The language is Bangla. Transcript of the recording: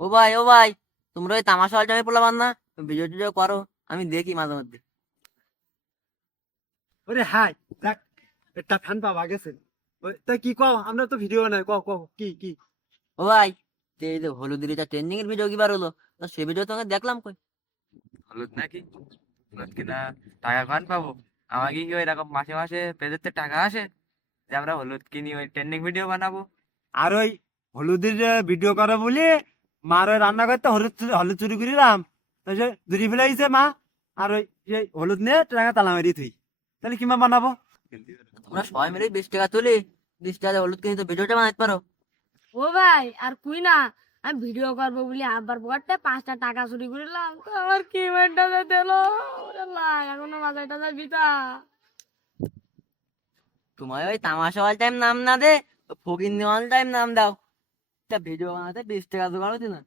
ও ভাই ও ভাই তোমরা ওই তামাশা আলটামে পোলাবান না ভিডিও টিডিও করো আমি দেখি মাঝে মধ্যে। ওরে হাই দেখ একটা ফ্যান পাওয়া গেছে। ওই, তা কি কও আমরা তো ভিডিও বানাই কও কও কি কি? ও ভাই তো এই যে হলুদের এটা ট্রেন্ডিং এর ভিডিও কিবার হলো? তো সে ভিডিও তোমাকে দেখলাম কই? হলুদ নাকি? হলুদ কিনা টাকা কান পাবো? আমাকে কি ওই রকম মাসে মাসে পেজের টাকা আসে? যে আমরা হলুদ কিনি ওই ট্রেন্ডিং ভিডিও বানাবো। আর ওই হলুদের ভিডিও করে বলি মার ওই রান্না করতে হলুদ চুরি- হলুদ চুরি করিলাম। তাই সে দূরি ফেলাইছে মা আর ওই সেই হলুদ নিয়ে টাকা তালা মারি থুই। তাহলে কিমা বানাবো? তোমরা সবাই মিলে বিশ টাকা তুলি বিশ টাকা হলুদ কিনে তো ভিডিওটা বানাতে পারো। ও ভাই আর কুই না আমি ভিডিও করব বলে আবার পকেটে পাঁচটা টাকা চুরি করিলাম। তো আমার কি মেনটা দিল? এখনও মাথায় টাকা বিতা তোমার ওই তামাশা অল টাইম নাম না দে ফকির অল টাইম নাম দাও। তা ভিডিও বানাতে বিশ টাকা জোগাড় হচ্ছে না